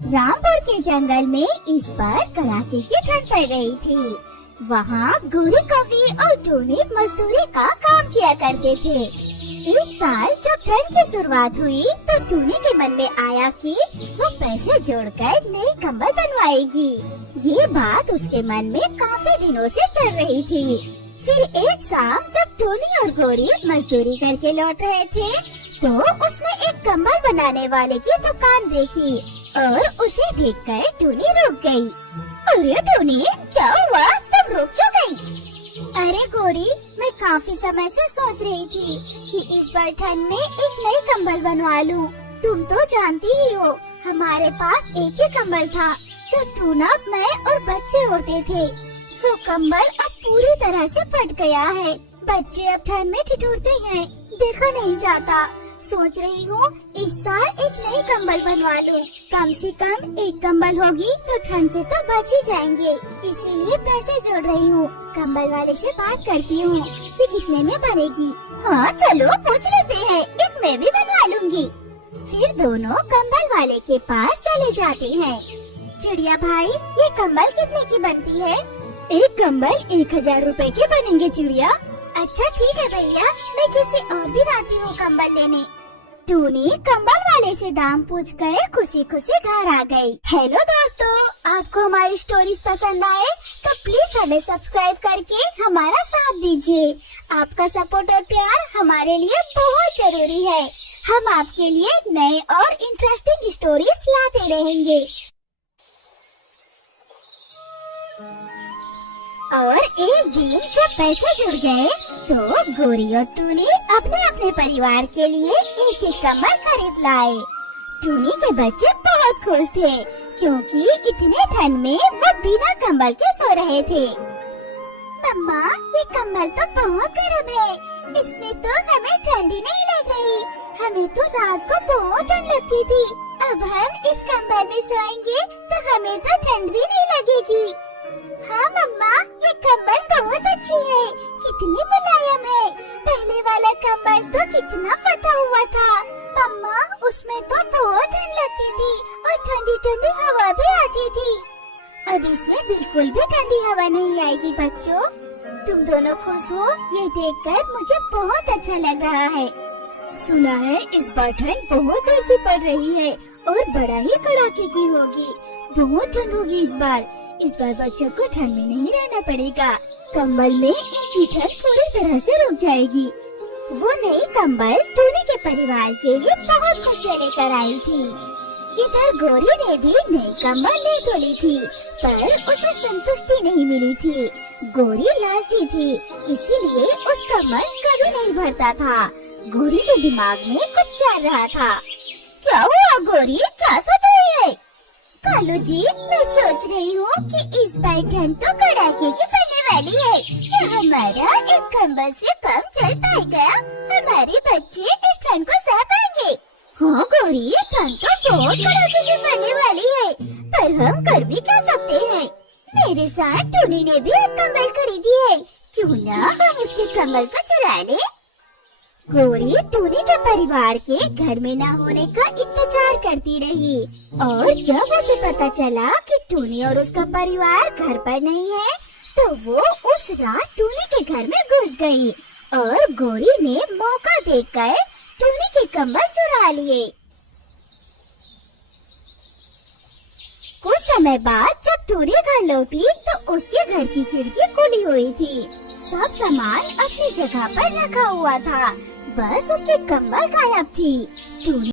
रामपुर के जंगल में इस बार कड़ाके की ठंड पड़ रही थी। वहाँ गोरी कवि और टूनी मजदूरी का काम किया करते थे। इस साल जब ठंड की शुरुआत हुई तो टूनी के मन में आया कि वो पैसे जोड़कर नई कंबल बनवाएगी। ये बात उसके मन में काफी दिनों से चल रही थी। फिर एक शाम जब टूनी और गोरी मजदूरी करके लौट रहे थे तो उसने एक कंबल बनाने वाले की दुकान देखी और उसे देखकर टूनी रुक गई। अरे टूनी, क्या हुआ? तुम रुक क्यों गई? अरे गोरी, मैं काफी समय से सोच रही थी कि इस बार ठंड में एक नई कंबल बनवा लूं। तुम तो जानती ही हो, हमारे पास एक ही कंबल था जो टूना, मैं और बच्चे ओढ़ते थे। वो कंबल अब पूरी तरह से फट गया है। बच्चे अब ठंड में ठिठुरते हैं, देखा नहीं जाता। सोच रही हूँ इस साल एक नई कंबल बनवा लूं। कम से कम एक कंबल होगी तो ठंड से तो बच ही जाएंगे। इसीलिए पैसे जोड़ रही हूँ। कंबल वाले से बात करती हूँ कि कितने में बनेगी। हाँ चलो पूछ लेते हैं, एक मैं भी बनवा लूंगी। फिर दोनों कंबल वाले के पास चले जाते हैं। चिड़िया भाई, ये कंबल कितने की बनती है? एक कंबल 1000 रुपए के बनेंगे चिड़िया। अच्छा ठीक है भैया, मैं किसी और दिन आती हूँ कंबल लेने। टूनी कंबल वाले से दाम पूछकर खुशी खुशी घर आ गई। हेलो दोस्तों, आपको हमारी स्टोरीज पसंद आए तो प्लीज हमें सब्सक्राइब करके हमारा साथ दीजिए। आपका सपोर्ट और प्यार हमारे लिए बहुत जरूरी है। हम आपके लिए नए और इंटरेस्टिंग स्टोरीज लाते रहेंगे। और एक दिन जब पैसे जुड़ गए तो गोरी और टूनी अपने अपने परिवार के लिए एक एक कंबल खरीद लाए। टूनी के बच्चे बहुत खुश थे क्योंकि इतने ठंड में वो बिना कंबल के सो रहे थे। मम्मा, ये कंबल तो बहुत गर्म है, इसमें तो हमें ठंडी नहीं लग रही। हमें तो रात को बहुत ठंड लगती थी। अब हम इस कंबल में सोएंगे तो हमें तो ठंड भी नहीं लगेगी। हाँ मम्मा, ये कंबल बहुत अच्छी है, कितनी मुलायम है। पहले वाला कंबल तो कितना फटा हुआ था। मम्मा, उसमें तो बहुत ठंड लगती थी और ठंडी ठंडी हवा भी आती थी। अब इसमें बिल्कुल भी ठंडी हवा नहीं आएगी। बच्चों, तुम दोनों खुश हो, ये देखकर मुझे बहुत अच्छा लग रहा है। सुना है इस बार ठंड बहुत देर से पड़ रही है और बड़ा ही कड़ाके की होगी। बहुत ठंड होगी इस बार बच्चों को ठंड में नहीं रहना पड़ेगा। कंबल में इनकी ठंड पूरी तरह से रुक जाएगी। वो नई कंबल टूनी के परिवार के लिए बहुत खुशियाँ लेकर आई थी। इधर गोरी ने भी नई कंबल ले तो ली थी, पर उसे संतुष्टि नहीं मिली थी। गोरी लालची थी, इसीलिए उसका मन कभी नहीं भरता था। गोरी के दिमाग में कुछ चल रहा था। क्या हुआ गोरी, क्या सोच रही है? कालू जी, मैं सोच रही हूँ कि इस बार ठंड तो कड़ाके की पड़ने वाली है। क्या हमारा एक कंबल से कम चल पाएगा? हमारे बच्चे इस ठंड को सह पाएंगे? हाँ गोरी, ठंड तो बहुत कड़ाके की पड़ने वाली है, पर हम कर भी क्या सकते हैं। मेरे साथ टूनी ने भी एक कंबल खरीदी है, क्यों ना हम उसके कंबल को चुरा ले। गोरी टूनी के परिवार के घर में न होने का इंतजार करती रही और जब उसे पता चला कि टूनी और उसका परिवार घर पर नहीं है तो वो उस रात टूनी के घर में घुस गई और गोरी ने मौका देखकर टूनी के कंबल चुरा लिए। कुछ समय बाद जब टूनी घर लौटी तो उसके घर की खिड़की खुली हुई थी। सब सामान अपनी जगह पर रखा हुआ था, बस उसके कंबल गायब थी। टूनी